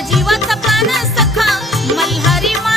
ಜೀವ